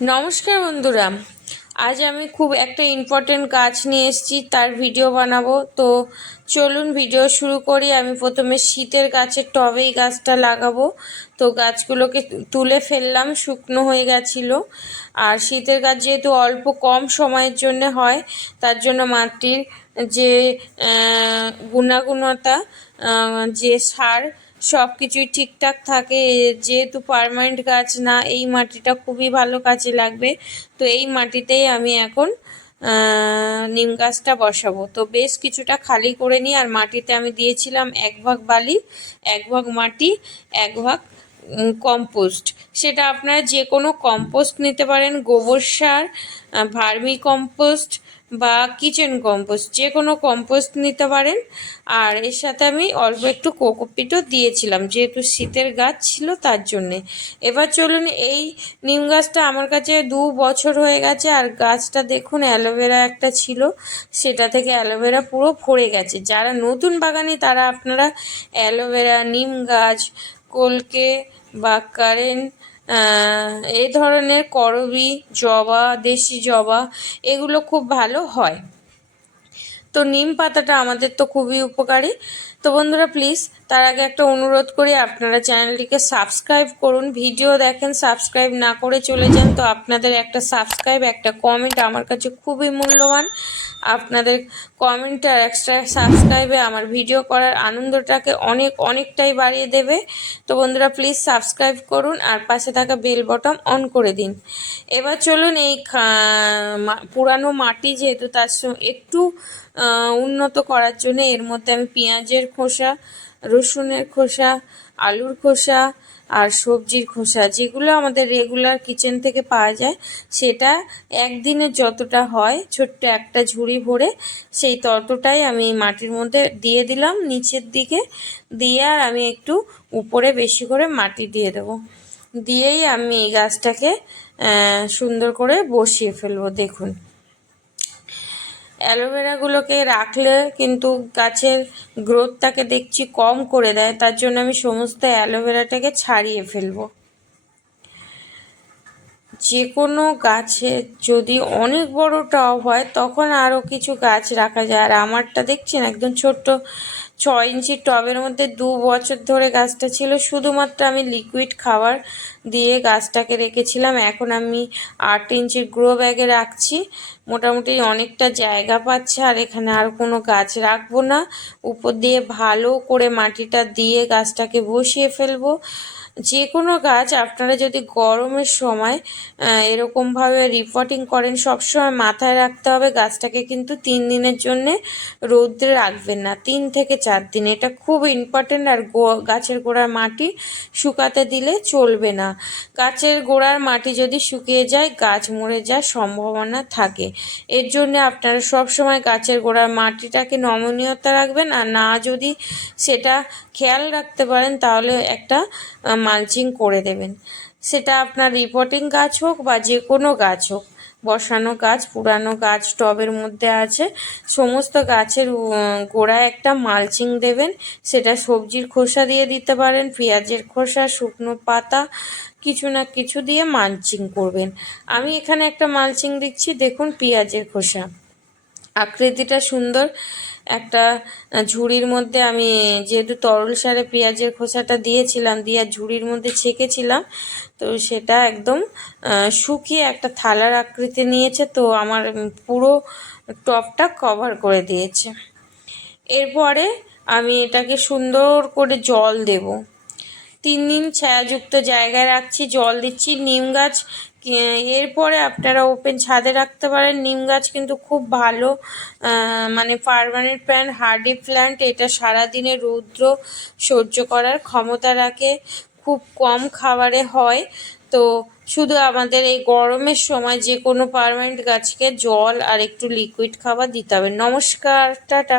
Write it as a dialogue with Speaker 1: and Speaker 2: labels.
Speaker 1: নমস্কার বন্ধুরা। আজ আমি খুব একটা ইম্পর্টেন্ট গাছ নিয়ে এসেছি, তার ভিডিও বানাবো। তো চলুন ভিডিও শুরু করি। আমি প্রথমে শীতের গাছের টবেই গাছটা লাগাবো। তো গাছগুলোকে তুলে ফেললাম, শুকনো হয়ে গেছিল। আর শীতের গাছ যেহেতু অল্প কম সময়ের জন্য হয়, তার জন্য মাটির যে গুণাগুণতা যে সার সব কিছুই ঠিকঠাক থাকে, যেহেতু পারমানেন্ট গাছ না, এই মাটিটা খুবই ভালো কাজে লাগবে। তো এই মাটিতেই আমি এখন নিম গাছটা বসাবো। তো বেশ কিছুটা খালি করে নিই আর মাটিতে আমি দিয়েছিলাম এক ভাগ বালি, এক ভাগ মাটি, এক ভাগ কম্পোস্ট সেটা আপনারা যে কোনো কম্পোস্ট নিতে পারেন, গোবর সার ভার্মি কম্পোস্ট বা কিচেন কম্পোস্ট যে কোনো কম্পোস্ট নিতে পারেন। আর এর সাথে আমি অল্প একটু কোকোপিটও দিয়েছিলাম, যেহেতু শীতের গাছ ছিল তার জন্যে। এবার চলুন, এই নিম গাছটা আমার কাছে দু বছর হয়ে গেছে, আর গাছটা দেখুন, অ্যালোভেরা একটা ছিল। সেটা থেকে অ্যালোভেরা পুরো ভরে গেছে। যারা নতুন বাগানে, তারা আপনারা অ্যালোভেরা, নিম গাছ, কলকে বা কারেন্ট এই ধরনের করবি জবা, দেশি জবা, এগুলো খুব ভালো হয়। তো নিম পাতাটা আমাদের তো খুবই উপকারী। তো বন্ধুরা প্লিজ তার আগে একটা অনুরোধ করি, আপনারা চ্যানেলটিকে সাবস্ক্রাইব করুন। ভিডিও দেখেন, সাবস্ক্রাইব না করে চলে যান, তো আপনাদের একটা সাবস্ক্রাইব, একটা কমেন্ট আমার কাছে খুবই মূল্যবান। আপনাদের কমেন্ট আর এক্সট্রা সাবস্ক্রাইবে আমার ভিডিও করার আনন্দটাকে অনেক, অনেকটাই বাড়িয়ে দেবে। তো বন্ধুরা প্লিজ সাবস্ক্রাইব করুন আর পাশে থাকা বেল বটম অন করে দিন। এবার চলুন এই পুরানো মাটি যেহেতু তার একটু উন্নত করার জন্য, এর মধ্যে আমি পেঁয়াজের খোসা রসুনের খোসা, আলুর খোসা আর সবজির খোসা, যেগুলো আমাদের রেগুলার কিচেন থেকে পাওয়া যায়, সেটা একদিনে যতটা হয়, ছোট্ট একটা ঝুড়ি ভরে, সেই ততটাই আমি মাটির মধ্যে দিয়ে দিলাম নিচের দিকে, দিয়ে আর আমি একটু উপরে বেশি করে মাটি দিয়ে দেবো। দিয়েই আমি এই গাছটাকে সুন্দর করে বসিয়ে ফেলব, দেখুন। অ্যালোভেরাগুলোকে রাখলে কিন্তু গাছের গ্রোথটাকে দেখছি কম করে দেয়, তার জন্য আমি সমস্ত অ্যালোভেরাটাকে ছাড়িয়ে ফেলব। যে কোনো গাছে যদি অনেক বড় টব হয়, তখন আরও কিছু গাছ রাখা যায়। আর আমারটা দেখছেন, একদম ছোট্ট ছয় ইঞ্চি টবের মধ্যে দু বছর ধরে গাছটা ছিল। শুধুমাত্র আমি লিকুইড খাবার দিয়ে গাছটাকে রেখেছিলাম। এখন আমি আট ইঞ্চি গ্রো ব্যাগে রাখছি। মোটামুটি অনেকটা জায়গা পাচ্ছে, আর এখানে আর কোনো গাছ রাখব না। উপর দিয়ে ভালো করে মাটিটা দিয়ে গাছটাকে বসিয়ে ফেলব। যে কোনো গাছ আপনারা যদি গরমের সময় এরকমভাবে রিপোর্টিং করেন, সবসময় মাথায় রাখতে হবে গাছটাকে কিন্তু তিন দিনের জন্যে রৌদ্রে রাখবেন না, তিন থেকে চার দিন। এটা খুব ইম্পর্টেন্ট আর গাছের গোড়ার মাটি শুকাতে দিলে চলবে না। গাছের গোড়ার মাটি যদি শুকিয়ে যায়, গাছ মরে যাওয়ার সম্ভাবনা থাকে। এর জন্য আপনারা সবসময় গাছের গোড়ার মাটিটাকে নমনীয়তা রাখবেন। আর না যদি সেটা খেয়াল রাখতে পারেন, তাহলে একটা মালচিং করে দেবেন। সেটা আপনার রিপোর্টিং গাছ হোক বা যে কোনো গাছ হোক, বসানো গাছ, পুরানো গাছ, টবের মধ্যে আছে, সমস্ত গাছের গোড়ায় একটা মালচিং দেবেন। সেটা সবজির খোসা দিয়ে দিতে পারেন, পেঁয়াজের খোসা, শুকনো পাতা, কিছু না কিছু দিয়ে মালচিং করবেন। আমি এখানে একটা মালচিং দিচ্ছি, দেখুন পেঁয়াজের খোসা। আকৃতিটা সুন্দর। একটা ঝুড়ির মধ্যে আমি যেহেতু তরল সারে পেঁয়াজের খোসাটা দিয়েছিলাম, দিয়ে ঝুড়ির মধ্যে ছেঁকেছিলাম, তো সেটা একদম শুকিয়ে একটা থালার আকৃতি নিয়েছে, তো আমার পুরো টপটা কভার করে দিয়েছে। এরপরে আমি এটাকে সুন্দর করে জল দেব। তিন দিন ছায়াযুক্ত জায়গায় রাখছি, জল দিচ্ছি, নিম গাছ এরপরে আপনারা ওপেন ছাদে রাখতে পারেন। নিম গাছ কিন্তু খুব ভালো মানে পারমানেন্ট প্ল্যান্ট হার্ডি প্ল্যান্ট এটা সারাদিনে রৌদ্র সহ্য করার ক্ষমতা রাখে, খুব কম খাবারে হয়। তো শুধু আমাদের এই গরমের সময় যে কোনো পারমানেন্ট গাছকে জল আর একটু লিকুইড খাবার দিতে হবে। নমস্কার, টাটা।